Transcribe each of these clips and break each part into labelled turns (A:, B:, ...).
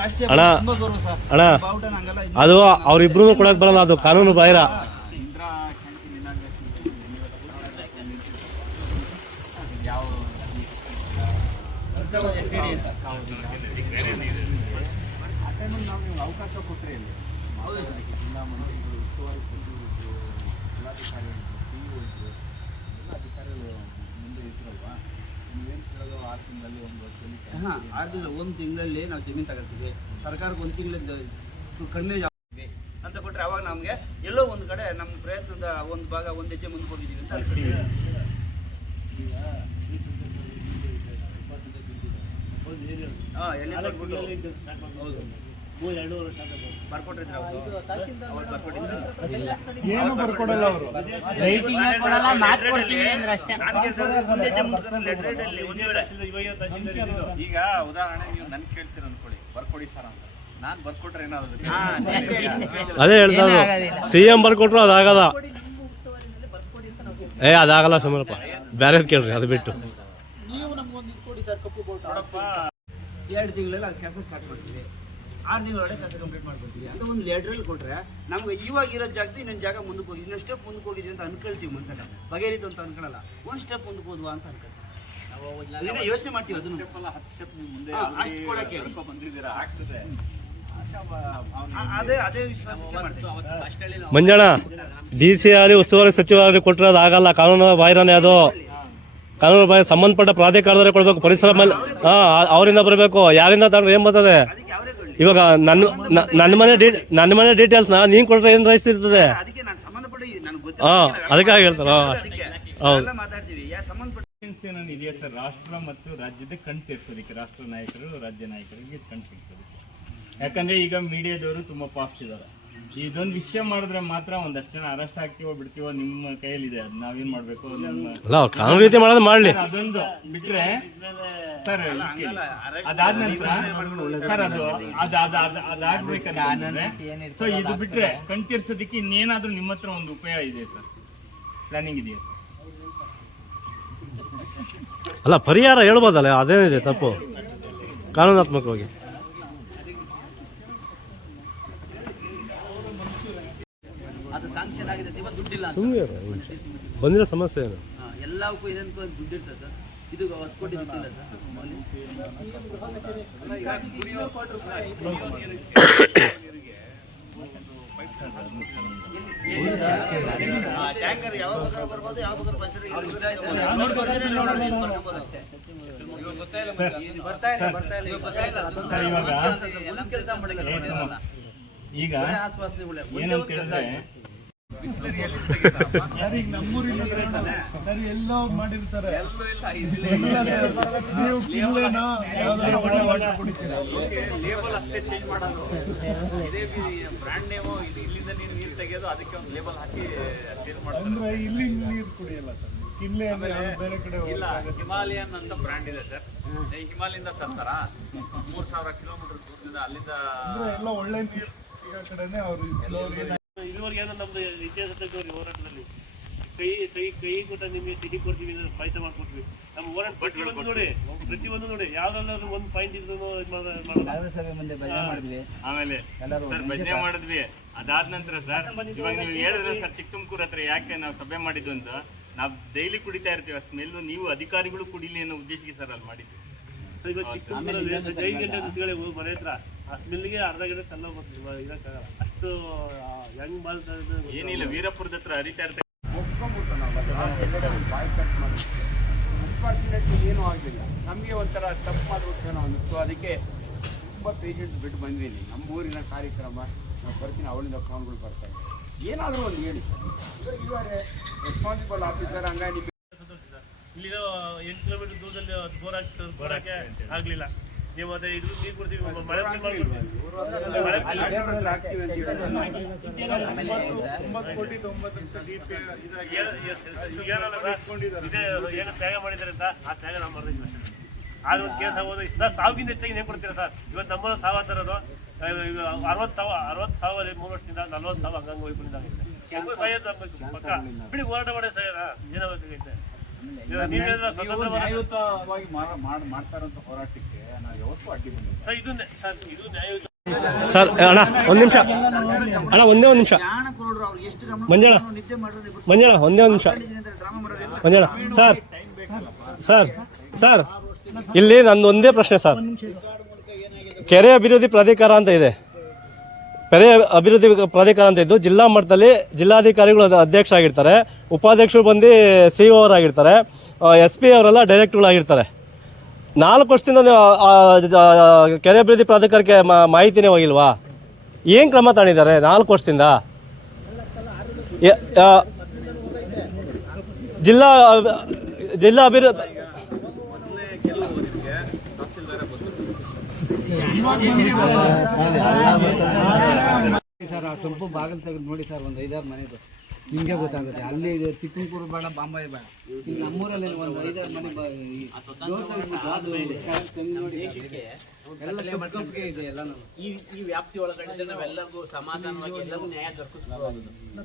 A: ಅಣ್ಣ.
B: ತುಂಬಾ ಗೌರವ ಸರ್.
A: ಅಣ್ಣ ಅದು ಅವ್ರಿಬ್ರು ಕೊಡಕ್ ಬರಲ್ಲ ಅದು ಕಾನೂನು ಬಾಹಿರ.
C: ಅವಕಾಶ ಕ್ಯಾಂಟೀನ್ ಇನಾಗ್ರೇಷನ್ ಯಾವ
B: SCD ಅಂತ.
C: ಆ ಟೈಮಲ್ಲಿ ನಾವು ನಿಮ್ಗೆ ಅವಕಾಶ ಕೊಟ್ಟರೆ ಇಲ್ಲಿ
B: ಹೌದು ಸರ್.
C: ಜಿಲ್ಲಾ ಮಂತ್ರಿಗಳು ಉಸ್ತುವಾರಿ ಸಚಿವರು ಇದ್ರು ಜಿಲ್ಲಾಧಿಕಾರಿಗಳು ಸಿ ಇ ಇದ್ರು ಎಲ್ಲ ಅಧಿಕಾರಿಗಳು ಮುಂದೆ ಇದ್ರಲ್ವಾ ನೀವೇನು ಕೇಳೋದು ಆರು ತಿಂಗಳಲ್ಲಿ ಒಂದು ವರ್ಷದಲ್ಲಿ
B: ಹಾ ಆರು ತಿಂಗಳು ಒಂದು ತಿಂಗಳಲ್ಲಿ ನಾವು ಜಮೀನು ತಗೊಳ್ತೀವಿ. ಸರ್ಕಾರಕ್ಕೆ ಒಂದು ತಿಂಗಳಿಂದ ಕಡಿಮೆ ಆಗ್ತೀವಿ ಅಂತ ಕೊಟ್ಟರೆ ಅವಾಗ ನಮಗೆ ಎಲ್ಲೋ ಒಂದು ಕಡೆ ನಮ್ಮ ಪ್ರಯತ್ನದ ಒಂದು ಭಾಗ ಒಂದು ಹೆಜ್ಜೆ ಮುಂದೆ ಹೋಗಿದ್ದೀವಿ ಅಂತ ಅನ್ಸುತ್ತೆ. ಹಾಂ ಕೊಟ್ಬಿಟ್ಟು ಹೌದು. ಬರ್ಕೊಟ್ಟಿದ್ರು
D: ಏನು ಬರ್ಕೊಡಲ್ಲ ಅವರು.
C: ಈಗ ಉದಾಹರಣೆ ನೀವು ನನ್ ಕೇಳ್ತೀರ ಅನ್ಕೊಳ್ಳಿ. ಬರ್ಕೊಡಿ ಸರ್ ಅಂತ. ನಾನ್ ಬರ್ಕೊಟ್ರೆ ಏನಾದ್ರು
A: ಅದೇ ಹೇಳ್ತಾ ಸಿ ಎಂ ಬರ್ಕೊಟ್ರು ಅದಾಗದ. ಏ ಅದಾಗಲ್ಲ ಸಮರಪ್ಪ ಬೇರೆ ಕೇಳ್ರಿ ಅದು ಬಿಟ್ಟು.
B: ಎರಡು ತಿಂಗಳಲ್ಲಿ ಅದು ಕೆಲಸ ಸ್ಟಾರ್ಟ್ ಮಾಡ್ತೀವಿ. ಆರು ತಿಂಗಳೊಳಗೆ ಕೆಲಸ ಕಂಪ್ಲೀಟ್ ಮಾಡ್ಕೊಡ್ತೀವಿ. ಅಂತ ಒಂದು ಲೆಟ್ರಲ್ಲಿ ಕೊಟ್ಟರೆ ನಮ್ಗೆ ಇವಾಗ ಇರೋ ಜಾಗದ ಇನ್ನೊಂದು ಜಾಗ ಮುಂದಕ್ಕೆ ಹೋಗಿ ಇನ್ನೊಂದು ಸ್ಟೆಪ್ ಮುಂದಕ್ಕೆ ಹೋಗಿದ್ದೀವಿ ಅಂತ ಅನ್ಕೊಳ್ತೀವಿ ಮನ್ಸಾಗ ಬಗೆಹರಿತು ಅಂತ ಅನ್ಕೊಳಲ್ಲ. ಒಂದು ಸ್ಟೆಪ್ ಮುಂದಕ್ಕೆ ಹೋದ್ವಾ ಅಂತ ಅನ್ಕೊಳ್ತೀವಿ. ನಾವು ಯೋಚನೆ ಮಾಡ್ತೀವಿ ಅದನ್ನು.
C: ಸ್ಟೆಪ್ ಅಲ್ಲ ಹತ್ತು ಸ್ಟೆಪ್ ನೀವು ಮುಂದೆ already
B: ಕೊಡಕ್ಕೆ
C: ಬಂದಿದ್ದೀರಾ ಆಗ್ತದೆ.
B: ಅದೇ ಅದೇ ವಿಶ್ವಾಸಕ್ಕೆ ಮಾಡ್ತೀವಿ.
A: ಮಂಜಣ್ಣ ಡಿ ಸಿ ಆಗಲಿ ಉಸ್ತುವಾರಿ ಸಚಿವ ಆಗಲಿ ಕೊಟ್ಟರೆ ಅದು ಆಗಲ್ಲ. ಕಾನೂನು ಬಾಹಿರನೇ ಅದು. ಕಾನೂನು ಬಾಹಿರ ಸಂಬಂಧಪಟ್ಟ ಪ್ರಾಧಿಕಾರದವರೇ ಕೊಡಬೇಕು. ಪರಿಸರ ಮೇಲೆ ಹಾ ಅವರಿಂದ ಬರಬೇಕು. ಯಾರಿಂದ ತಗೊಂಡ್ರೆ ಏನ್ ಬರ್ತದೆ? ಇವಾಗ ನನ್ನ ನನ್ನ ಮನೆ ಡೀಟ್ ನನ್ನ ಮನೆ ಡೀಟೇಲ್ಸ್ನ ನೀನು ಕೊಟ್ಟರೆ ಏನು ರೈಸ್ ಇರ್ತದೆ?
B: ಹಾಂ ನಾನು ಸಂಬಂಧಪಟ್ಟ ನನಗೆ
A: ಹಾ,
B: ಗೊತ್ತಿಲ್ಲ
A: ಅದಕ್ಕೆ ಹಾಗೆ ಹೇಳ್ತಾರೆ,
B: ಅದಕ್ಕೆ
A: ಹೌದು.
B: ಎಲ್ಲ ಮಾತಾಡ್ತೀವಿ. ಯಾ ಸಂಬಂಧಪಟ್ಟ
D: ಏನಾದ್ರು ಇದೆಯಾ ಸರ್? ರಾಷ್ಟ್ರ ಮತ್ತು ರಾಜ್ಯದ ಕಣ್ ತೀರ್ಸೋದಕ್ಕೆ ರಾಷ್ಟ್ರ ನಾಯಕರು ರಾಜ್ಯ ನಾಯಕರಿಗೆ ಕಣ್ ತೀರ್ಸೋದಕ್ಕೆ. ಯಾಕಂದ್ರೆ ಈಗ ಮೀಡಿಯಾದವರು ತುಂಬಾ ಫಾಸ್ಟ್ ಇದಾರೆ ಇದೊಂದು ವಿಷಯ ಮಾಡಿದ್ರೆ ಮಾತ್ರ ಒಂದಷ್ಟು ಜನ ಅರೆಸ್ಟ್ ಹಾಕ್ತೀವೋ ಬಿಡ್ತೀವೋ ನಿಮ್ಮ ಕೈಯಲ್ಲಿದೆ. ಅದು ನಾವೇನ್ ಮಾಡ್ಬೇಕು? ನಿಮ್ಮ
A: ಅಲ್ಲ ಅವ್ರು ಕಾನೂನು ರೀತಿ ಮಾಡೋದು ಮಾಡ್ಲಿ.
D: ಅದೊಂದು. ಬಿಟ್ರೆ ಸರ್ ಅದಾದ ನಂತರ ಸರ್ ಅದು ಅದ ಅದ ಅದ ಅದಾಗ್ಬೇಕಂದ್ರೆ ಸೊ ಇದು ಬಿಟ್ರೆ ಕಣ್ ತೀರ್ಸೋದಕ್ಕೆ ಇನ್ನೇನಾದ್ರೂ ನಿಮ್ಮ ಹತ್ರ ಒಂದು ಉಪಾಯ ಇದೆ ಸರ್? ಪ್ಲಾನಿಂಗ್ ಇದೆಯಾ ಸರ್?
A: ಅಲ್ಲ ಪರಿಹಾರ ಹೇಳ್ಬೋದಲ್ಲ? ಅದೇನಿದೆ ತಪ್ಪು? ಕಾನೂನಾತ್ಮಕವಾಗಿ.
E: ಅದು ಸ್ಯಾಂಕ್ಷನ್ ಆಗಿದೆ ಇವತ್ತು ದುಡ್ಡಿಲ್ಲ ಅಂತ.
A: ಸುಮ್ಮನೆ ಬಂದಿರೋ ಸಮಸ್ಯೆ ಏನು?
E: ಹಾ, ಎಲ್ಲವಕ್ಕೂ ಇದಕ್ಕೂ ದುಡ್ಡು ಇರ್ತದೆ ಸರ್. ಇದು ಹತ್ತು ಕೋಟಿ ದುಡ್ಡಿಲ್ಲ ಸರ್.
B: ಟ್ಯಾಂಕರ್ ಯಾವ ಬೇಕಾದ್ರೂ ಬರ್ಬೋದು ಯಾವ ಬೇಕಾದ್ರೂ ಪಂಚರ್ ನೋಡ್ಬೋದು ನೋಡ್ಬೋದು ಅಷ್ಟೇ
E: ಬರ್ತಾ ಇಲ್ಲ ಬರ್ತಾ ಇಲ್ಲ ಬರ್ತಾ ಇಲ್ಲ ಅದೊಂದು
D: ಸರ್, ಇವಾಗ-
E: ಕೆಲಸ ಸರ್, ಎಲ್ಲ ಕೆಲಸ ಮಾಡಿಲ್ಲ
D: ಈಗ
E: ಆಸ್ವಾಸನೆ
D: ಏನಂತ
F: ನಮ್ಮೂರಿನ ಸರ್ ಎಲ್ಲೋ ಮಾಡಿರ್ತಾರೆ
C: ಲೇಬಲ್ ಅಷ್ಟೇ ಚೇಂಜ್ ಮಾಡೋದು ಇದೇ ಬ್ರ್ಯಾಂಡ್ ನೇಮು ಇದು ಇಲ್ಲಿಂದ ನೀರು ನೀರು ತೆಗೆಯೋದು ಅದಕ್ಕೆ ಒಂದು ಲೇಬಲ್ ಹಾಕಿ ಸೇಲ್
F: ಮಾಡ್ತಾರೆ ಇಲ್ಲಿ ನೀರು ಕುಡಿಯಲ್ಲ ಸರ್ ಅಂದ್ರೆ ಬೇರೆ ಕಡೆ
C: ಇಲ್ಲ ಹಿಮಾಲಯನ್ ಅಂತ ಬ್ರ್ಯಾಂಡ್ ಇದೆ ಸರ್ ಹಿಮಾಲಯಿಂದ ತರ್ತಾರ ಮೂರ್ ಸಾವಿರ ಕಿಲೋಮೀಟರ್ ದೂರದಿಂದ ಅಲ್ಲಿಂದ
F: ಎಲ್ಲ ಒಳ್ಳೆ ನೀರು ಸಿಗೋ ಕಡೆನೆ ಅವ್ರು
G: ಇದುವರೆಗೆ ಏನೋ ನಮ್ದು ಇತಿಹಾಸ ತೆಗೆದವ್ರಿ ಹೋರಾಟದಲ್ಲಿ. ಕೈ ಕೈ ಕೈ ಕೊಟ್ಟ ನಿಮಗೆ ತಿಂಡಿ ಕೊಡ್ತೀವಿ ಅಂದ್ರೆ ಪಾಯಸ ಮಾಡ್ಕೊಡ್ತೀವಿ ನಮ್ಮ ಹೋರಾಟ ಪ್ರತಿಯೊಂದು ನೋಡಿ ಪ್ರತಿಯೊಂದು ನೋಡಿ ಯಾವ್ದಾದ್ರು ಒಂದು ಪಾಯಿಂಟ್ ಇದ್ರು
C: ಆಮೇಲೆ ಸರ್ ಭಜನೆ ಮಾಡಿದ್ವಿ. ಅದಾದ ನಂತರ ಸರ್ ಇವಾಗ ನೀವು ಹೇಳಿದ್ರೆ ಸರ್ ಚಿಕ್ಕ ತುಮಕೂರು ಹತ್ರ ಯಾಕೆ ನಾವು ಸಭೆ ಮಾಡಿದ್ದು ಅಂತ ನಾವು ಡೈಲಿ ಕುಡಿತಾ ಇರ್ತೀವಿ. ಆ ಸ್ಮೆಲ್ಲು ನೀವು ಅಧಿಕಾರಿಗಳು ಕುಡಿಲಿ ಅನ್ನೋ ಉದ್ದೇಶಕ್ಕೆ ಸರ್ ಅಲ್ಲಿ ಮಾಡಿದ್ವಿ
G: ಐದು ಗಂಟೆ ಮನೆ ಹತ್ರ ಆ ಸ್ಮೆಲ್ಗೆ ಅರ್ಧ ಗಂಟೆ ತಲ್ಲ ಬರ್ತೀವಿ ಇರೋಕ್ಕಾಗಲ್ಲ. ಅಷ್ಟು
C: ಏನಿಲ್ಲ ವೀರಪುರದ ಹತ್ರ ಹರಿತಾ
H: ಮಾಡಿ ಅನ್ಫಾರ್ಚುನೇಟ್ಲಿ ಏನೂ ಆಗಲಿಲ್ಲ ನಮಗೆ ಒಂಥರ ತಪ್ಪು ಮಾಡ್ಬಿಟ್ಟು ಅನ್ನಿಸ್ತು ಅದಕ್ಕೆ ತುಂಬ ಪೇಷೆಂಟ್ ಬಿಟ್ಟು ಬಂದ್ವಿ ನಮ್ಮ ಊರಿನ ಕಾರ್ಯಕ್ರಮ ನಾವು ಬರ್ತೀನಿ ಅವಳಿಂದ ಫೋನ್ಗಳು ಬರ್ತಾ ಇದೆ ಏನಾದರೂ ಒಂದು ಹೇಳಿ ಯು ಆರ್ ರೆಸ್ಪಾನ್ಸಿಬಲ್ ಆಫೀಸರ್ ಹಂಗಾಗಿ
G: ಇಲ್ಲಿರೋ ಎಂಟು ಕಿಲೋಮೀಟರ್ ದೂರದಲ್ಲಿ ಬೋರ್ ಹಾಕಿ ಆಗ್ಲಿಲ್ಲ. ನೀವು ಅದೇ ಇದು ನೀರು ಕೊಡ್ತೀವಿ ಮಳೆ ಏನು ತ್ಯಾಗ ಮಾಡಿದ್ದಾರೆ ಅಂತ? ಆ ತ್ಯಾಗ ನಾವು ಮಾಡಿದ್ವಿ ಅಷ್ಟೇ. ಆದ್ರೆ ಒಂದು ಕೇಸ್ ಆಗೋದು ಸರ್ ಸಾವಿಗಿಂತ ಹೆಚ್ಚಾಗಿ ಏನು ಕೊಡ್ತೀರಾ ಸರ್? ಇವತ್ತು ನಮ್ಮ ಸಾವು ತರೋದು ಅರವತ್ತು ಸಾವಿರ ಅರವತ್ತು ಸಾವಿರ ಮೂರು ವರ್ಷದಿಂದ ನಲ್ವತ್ತು ಸಾವಿರ ಹಂಗಂಗೆ ಹೋಗ್ಬಿಟ್ಟಿದ್ದಾಗಿದೆ ಹೆಂಗೂ ಸಾಯೋದು ಆಗ್ಬೇಕು ಪಕ್ಕ. ಬಿಡಿ ಹೋರಾಟ ಮಾಡಿ ಸಾಯೋದ? ಏನಾಗಬೇಕಾಗೈತೆ
C: ಮಾಡ್ತಾರಂತ ಹೋರಾಟಕ್ಕೆ.
G: ಸರ್,
A: ಅಣ್ಣ, ಒಂದು ನಿಮಿಷ. ಅಣ್ಣ, ಒಂದೇ ಒಂದು ನಿಮಿಷ.
B: ಮಂಜಣ
A: ಮಂಜಣ್ಣ, ಒಂದೇ ಒಂದು ನಿಮಿಷ. ಮಂಜಣ ಸರ್ ಸರ್ ಸರ್, ಇಲ್ಲಿ ನಂದು ಒಂದೇ ಪ್ರಶ್ನೆ, ಸರ್. ಕೆರೆ ಅಭಿವೃದ್ಧಿ ಪ್ರಾಧಿಕಾರ ಅಂತ ಇದೆ. ಕೆರೆ ಅಭಿವೃದ್ಧಿ ಪ್ರಾಧಿಕಾರ ಅಂತ ಇದ್ದು, ಜಿಲ್ಲಾ ಮಟ್ಟದಲ್ಲಿ ಜಿಲ್ಲಾಧಿಕಾರಿಗಳು ಅಧ್ಯಕ್ಷರಾಗಿರ್ತಾರೆ. ಉಪಾಧ್ಯಕ್ಷರು ಬಂದು ಸಿ ಒ ಅವರಾಗಿರ್ತಾರೆ. ಎಸ್ ಪಿ ಅವರೆಲ್ಲ ಡೈರೆಕ್ಟರ್ಗಳಾಗಿರ್ತಾರೆ. ನಾಲ್ಕು ವರ್ಷದಿಂದ ಕೆರೆ ಅಭಿವೃದ್ಧಿ ಪ್ರಾಧಿಕಾರಕ್ಕೆ ಮಾಹಿತಿನೇ ಹೋಗಿಲ್ವಾ ಏನು ಕ್ರಮ ತಗೊಂಡಿದ್ದಾರೆ ನಾಲ್ಕು ವರ್ಷದಿಂದ? ಜಿಲ್ಲಾ ಜಿಲ್ಲಾ ಅಭಿವೃದ್ಧಿ
E: ಸರ್, ಆ ಸ್ವಲ್ಪ ಬಾಗಿಲು ತೆಗೆದು ನೋಡಿ ಸರ್, ಒಂದು ಐದಾರು ಮನೆದು ನಿಮಗೆ ಗೊತ್ತಾಗುತ್ತೆ. ಅಲ್ಲಿ ಇದು ಚಿಕ್ಕಮಗಳೂರು ಬೇಡ ಬಾಂಬೆ ಬೇಡ. ನಮ್ಮೂರಲ್ಲಿ ಒಂದು ಐದಾರು ಮನೆ ನೋಡಿ ಇದೆ ಎಲ್ಲಾನು.
F: ಈ ಈ ವ್ಯಾಪ್ತಿ ಒಳಗಡೆ ನಾವೆಲ್ಲರಿಗೂ ಸಮಾಧಾನವಾಗಿ ಎಲ್ಲರಿಗೂ ನ್ಯಾಯ ದೊರಕಿಸ್ಬೋದು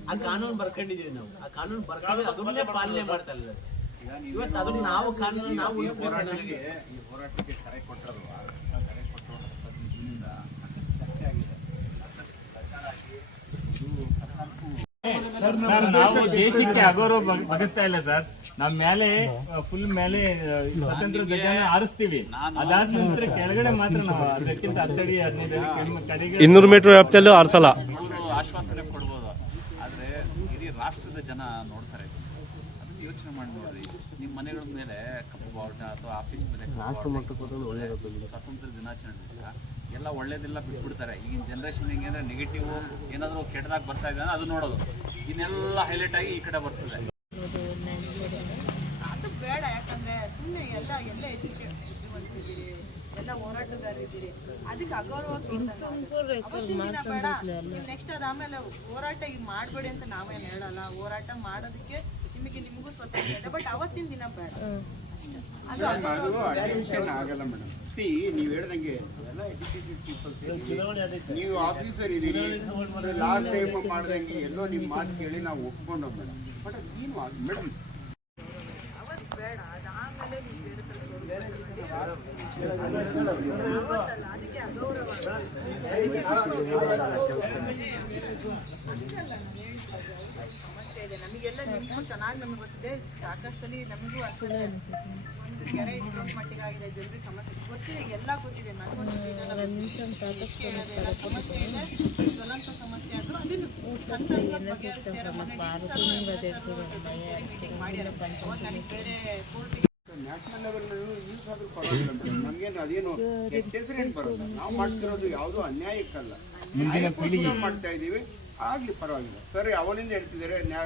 F: ಆ ಕಾನೂನು ಬರ್ಕೊಂಡಿದೀವಿ ನಾವು. ಆ ಕಾನೂನು ಬರ್ಕೊಂಡು ಅದನ್ನೇ ಪಾಲನೆ ಮಾಡ್ತಾ ಇಲ್ಲ ಇವತ್ತು ಅದನ್ನ ನಾವು ಕಾನೂನು ನಾವು
H: ಹೋರಾಟಕ್ಕೆ ಕರೆ ಕೊಟ್ಟರಲ್ವಾ ಕರೆ ಕೊಟ್ಟರು ಹತ್ತತ್ತು ದಿನದಿಂದ ಸಾಕಷ್ಟು ಚರ್ಚೆ ಆಗಿದೆ ಸಾಕಷ್ಟು ಪ್ರಚಾರ ಆಗಿ ಇದು ಕರ್ನಾಟಕವು
D: ಸರ್ ನಾವು ದೇಶಕ್ಕೆ ಅಗೌರವ ಬದುಕ್ತಾ ಬಗ್ತಾ ಇಲ್ಲ ಸರ್. ನಮ್ಮ ಮೇಲೆ ಫುಲ್ ಮೇಲೆ ಸ್ವತಂತ್ರ ಧ್ವಜಾನ ಆರಿಸ್ತೀವಿ. ಅದಾದ ನಂತರ ಕೆಳಗಡೆ ಮಾತ್ರ ನಾವು ಅದಕ್ಕಿಂತ ಹತ್ತಡಿ ಹದಿನೈದು ಕಡೆಗೆ
A: ಇನ್ನೂರು ಮೀಟರ್ ವ್ಯಾಪ್ತಿಯಲ್ಲೂ ಆರಿಸಲ್ಲ.
I: ಆಶ್ವಾಸನೆ ಕೊಡ್ಬೋದು. ಆದರೆ ಇಡೀ ರಾಷ್ಟ್ರದ ಜನ ನೋಡ್ತಾರೆ. ಯೋಚನೆ ಮಾಡಿ ನೋಡ್ರಿ ನಿಮ್ಮ ಮನೆಗಳ ಮೇಲೆ ಕಪ್ಪು ಬಾವುಟ ಅಥವಾ ಆಫೀಸ್ ಮೇಲೆ ಸ್ವಾತಂತ್ರ್ಯ ದಿನಾಚರಣೆ ದಿವಸ. ಎಲ್ಲ ಒಳ್ಳೇದೆಲ್ಲ ಬಿಟ್ಬಿಡ್ತಾರೆ. ಈಗಿನ ಜನ್ರೇಷನ್ ಹೆಂಗೆ ಅಂದರೆ ನೆಗೆಟಿವ್ ಏನಾದರೂ ಕೆಟ್ಟದಾಗ ಬರ್ತಾ ಇದೆ ಅಂದ್ರೆ ಅದು ನೋಡೋದು. ಇನ್ನೆಲ್ಲ ಹೈಲೈಟ್ ಆಗಿ ಈ ಕಡೆ ಬರ್ತದೆ.
J: ಅದು ಬೇಡ ಯಾಕಂದ್ರೆ ಸುಮ್ಮನೆ ಎಲ್ಲ ಎಲ್ಲ ಎಜುಕೇಟ್ ಬುದ್ಧಿವಂತಿದ್ದೀರಿ ಎಲ್ಲ ಹೋರಾಟಗಾರಿದ್ದೀರಿ ಅದಕ್ಕೆ ಅಗೌರವ ಬೇಡ. ನೆಕ್ಸ್ಟ್ ಅದು ಆಮೇಲೆ ಹೋರಾಟ ಈಗ ಮಾಡಬೇಡಿ ಅಂತ ನಾವೇನು ಹೇಳಲ್ಲ. ಹೋರಾಟ ಮಾಡೋದಕ್ಕೆ ನಿಮಗೆ ನಿಮಗೂ ಸ್ವತಂತ್ರ ಇದೆ ಬಟ್ ಅವತ್ತಿನ ದಿನ ಬೇಡ. ಅದು
H: ಅಟೆನ್ಷನ್ ಆಗಲ್ಲ ಮೇಡಮ್ ಸಿ ನೀವು ಹೇಳ್ದಂಗೆ ಎಲ್ಲ ಎಜುಕೇಟೆಡ್ ಪೀಪಲ್ಸ್ ನೀವು ಆಫೀಸರ್ ಇದ್ದೀರಿ ಲಾಸ್ಟ್ ಟೈಮ್ ಮಾಡ್ದಂಗೆ ಎಲ್ಲೋ ನಿಮ್ಮ ಮಾತು ಕೇಳಿ ನಾವು ಒಪ್ಕೊಂಡೋಗ್ಬೇಡ ಮೇಡಮ್ ಬಟ್ ಅದು ಏನು ಮೇಡಮ್
J: ಅವತ್ತು ಬೇಡ ಅದು ನೀವು ಅವತ್ತಲ್ಲ ಅದಕ್ಕೆ ಅಗೌರವ ಸಮಸ್ಯೆ ಇದೆ ನಮಗೆಲ್ಲ ನಿಮಗೂ ಚೆನ್ನಾಗಿ ನಮಗೆ ಗೊತ್ತಿದೆ ಸಾಕಷ್ಟಲ್ಲಿ ನಮಗೂ ಅನ್ಸುತ್ತೆ ಒಂದು ಕೆರೆ ಇಷ್ಟೊಂದು ಮಟ್ಟಿಗೆ ಆಗಿದೆ ಜನರಿಗೆ ಸಮಸ್ಯೆ ಗೊತ್ತಿದೆ ಎಲ್ಲ ಗೊತ್ತಿದೆ ನನಗೊಂದು ಸಮಸ್ಯೆ ಇದೆ ಜ್ವಲಂತ ಸಮಸ್ಯೆ ಅದು ಅದನ್ನು ಬಗೆಹರಿಸ್ತಾರೆ. ಮೀಟಿಂಗ್ ಮಾಡ್ಯಾರ ನನಗೆ ಬೇರೆ
H: ನ್ಯಾಷನಲ್ ಲೆವೆಲ್ನಲ್ಲೂ ಯೂಸ್ ಆದ್ರೂ ಪರವಾಗಿಲ್ಲ ಮೇಡಮ್ ನಮಗೇನು ಅದೇನು ಕೆಟ್ಟ ಏನು ಬರಲ್ಲ. ನಾವು ಮಾಡ್ತಿರೋದು ಯಾವುದೂ ಅನ್ಯಾಯಕ್ಕಲ್ಲ. ನ್ಯಾಯಕ್ಕೋಸ್ಕರ ಮಾಡ್ತಾ ಇದ್ದೀವಿ. ಆಗ್ಲಿ ಪರವಾಗಿಲ್ಲ. ಸರಿ ಅವನಿಂದ ಹೇಳ್ತಿದ್ದಾರೆ ನ್ಯಾಯ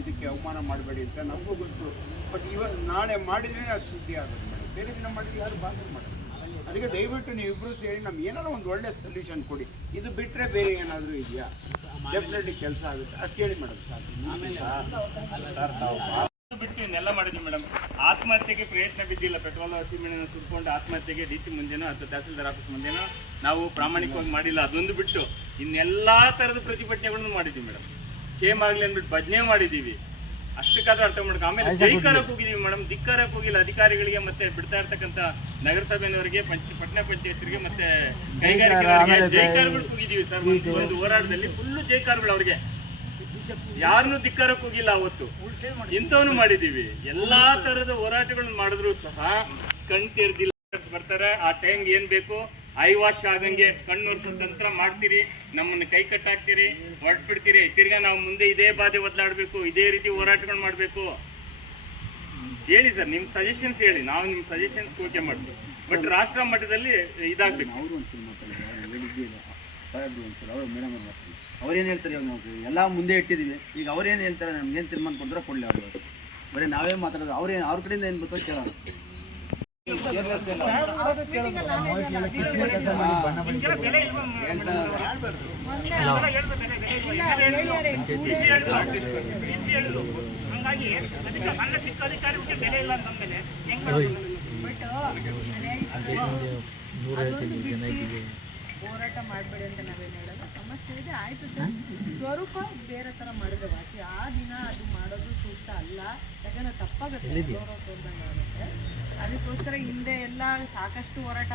H: ಇದಕ್ಕೆ ಅವಮಾನ ಮಾಡಬೇಡಿ ಅಂತ ನಮಗೂ ಗೊತ್ತು. ಬಟ್ ಇವತ್ತು ನಾಳೆ ಮಾಡಿದ್ರೆ ಅದು ಸುದ್ದಿ ಆಗುತ್ತೆ. ಮೇಡಮ್ ಬೇರೆ ದಿನ ಮಾಡಿದ್ರೆ ಯಾರು ಬಾಂಧವ್ ಮಾಡಲ್ಲ. ಅದಕ್ಕೆ ದಯವಿಟ್ಟು ನೀವು ಇಬ್ಬರು ಸೇರಿ ನಮ್ಗೆ ಏನಾದ್ರು ಒಂದು ಒಳ್ಳೆ ಸೊಲ್ಯೂಷನ್ ಕೊಡಿ. ಇದು ಬಿಟ್ಟರೆ ಬೇರೆ ಏನಾದರೂ ಇದೆಯಾ? ಡೆಫಿನೆಟ್ಲಿ ಕೆಲಸ ಆಗುತ್ತೆ. ಅದು ಕೇಳಿ ಮೇಡಮ್ ಸಾಕು
D: ಬಿಟ್ಟು ಇನ್ನೆಲ್ಲ ಮಾಡಿದ್ವಿ ಮೇಡಮ್ ಆತ್ಮಹತ್ಯೆಗೆ ಪ್ರಯತ್ನ ಬಿದ್ದಿಲ್ಲ ಪೆಟ್ರೋಲ್ ಹಸಿಮೆಣ್ಣೆ ಸುಟ್ಕೊಂಡು ಆತ್ಮಹತ್ಯೆಗೆ ಡಿ ಸಿ ಮುಂದೆನೋ ಅಥವಾ ತಹಸೀಲ್ದಾರ್ ಆಫೀಸ್ ಮುಂದೆನೋ ನಾವು ಪ್ರಾಮಾಣಿಕವಾಗಿ ಮಾಡಿಲ್ಲ. ಅದೊಂದು ಬಿಟ್ಟು ಇನ್ನೆಲ್ಲಾ ತರದ ಪ್ರತಿಭಟನೆಗಳನ್ನು ಮಾಡಿದ್ವಿ ಮೇಡಮ್. ಸೇಮ್ ಆಗ್ಲಿ ಅಂದ್ಬಿಟ್ಟು ಭಜನೆ ಮಾಡಿದೀವಿ ಅಷ್ಟಕ್ಕಾದ್ರೂ ಅರ್ಥ ಮಾಡ್ಕೊ ಆಮೇಲೆ ಜೈಕಾರಕ್ಕೆ ಹೋಗಿದ್ದೀವಿ ಮೇಡಮ್. ಧಿಕ್ಕಾರಕ್ಕೆ ಹೋಗಿಲ್ಲ. ಅಧಿಕಾರಿಗಳಿಗೆ ಮತ್ತೆ ಬಿಡ್ತಾ ಇರ್ತಕ್ಕಂಥ ನಗರಸಭೆಯವರಿಗೆ ಪಂಚ ಪಟ್ಟಣ ಪಂಚಾಯತ್ರಿಗೆ ಮತ್ತೆ ಕೈಗಾರಿಕೆಗಳಿಗೆ ಜೈಕಾರಗಳಿಗೆ ಹೋಗಿದ್ದೀವಿ ಸರ್. ಒಂದು ಒಂದು ಹೋರಾಟದಲ್ಲಿ ಫುಲ್ಲು ಜೈಕಾರಗಳು ಅವ್ರಿಗೆ. ಯಾರನ್ನೂ ಧಿಕ್ಕಾರಕ್ಕೆ ಹೋಗಿಲ್ಲ ಅವತ್ತು. ಇಂಥವನು ಮಾಡಿದೀವಿ ಎಲ್ಲಾ ತರದ ಹೋರಾಟಗಳನ್ನ ಮಾಡಿದ್ರು ಸಹ ಕಣ್ ತೆರೆದಿಲ್ಲ ಬರ್ತಾರೆ. ಆ ಟೈಮ್ ಏನ್ ಬೇಕು? ಐ ವಾಶ್ ಆಗಂಗೆ ಕಣ್ಣು ತಂತ್ರ ಮಾಡ್ತೀರಿ. ನಮ್ಮನ್ನ ಕೈ ಕಟ್ಟಾಕ್ತೀರಿ. ಹೊರಟ್ಬಿಡ್ತೀರಿ. ತಿರ್ಗಾ ನಾವು ಮುಂದೆ ಇದೇ ಬಾಧೆ ಒದ್ಲಾಡ್ಬೇಕು ಇದೇ ರೀತಿ ಹೋರಾಟಗಳು ಮಾಡ್ಬೇಕು. ಹೇಳಿ ಸರ್, ನಿಮ್ ಸಜೆಷನ್ಸ್ ಹೇಳಿ. ನಾವು ನಿಮ್ ಸಜೆಷನ್ಸ್ ಓಕೆ ಮಾಡ್ತೀವಿ. ಬಟ್ ರಾಷ್ಟ್ರ ಮಟ್ಟದಲ್ಲಿ ಇದಾಗ್ಬೇಕು.
H: ಅವರು ಒಂದ್ಸಲ ಮಾತಾಡಿದ್ರು
E: ಅವ್ರೇನು ಹೇಳ್ತಾರೆ ಇವಾಗ ನಾವು ಎಲ್ಲ ಮುಂದೆ ಇಟ್ಟಿದ್ದೀವಿ ಈಗ ಅವ್ರೇನು ಹೇಳ್ತಾರೆ ನಮ್ಗೇನು ತೀರ್ಮಾನ ಕೊಡ್ತಾರೆ ಕೊಡಲಿ ಅವರು. ಬರೀ ನಾವೇ ಮಾತಾಡೋದು. ಅವ್ರೇನು ಅವ್ರ ಕಡೆಯಿಂದ ಏನು ಬೇಕೋ ಕೇಳೋದು
F: ಹಂಗಾಗಿ ಅದಕ್ಕೆ ಸಣ್ಣ ಚಿಕ್ಕ ಅಧಿಕಾರಿ ಬೆಲೆ ಇಲ್ಲ ಅಂತಂದ್ಮೇಲೆ ಹೆಂಗ್
J: ಹೋರಾಟ ಮಾಡಬೇಡಿ ಅಂತ ನಾವೇನು ಹೇಳಲ್ಲ. ಸಮಸ್ಯೆ ಇದೆ ಆಯ್ತು ಸರ್. ಸ್ವರೂಪ ಬೇರೆ ಥರ ಮಾಡಿದ್ರೆ ವಾಸಿ ಆ ದಿನ ಅದು ಮಾಡೋದು ಸೂಕ್ತ ಅಲ್ಲ. ಯಾಕಂದ್ರೆ ತಪ್ಪಾಗುತ್ತೆ. ಗೌರವ ತೋರ್ದಂಗೆ ಆಗುತ್ತೆ. ಅದಕ್ಕೋಸ್ಕರ ಹಿಂದೆ ಎಲ್ಲ ಸಾಕಷ್ಟು ಹೋರಾಟ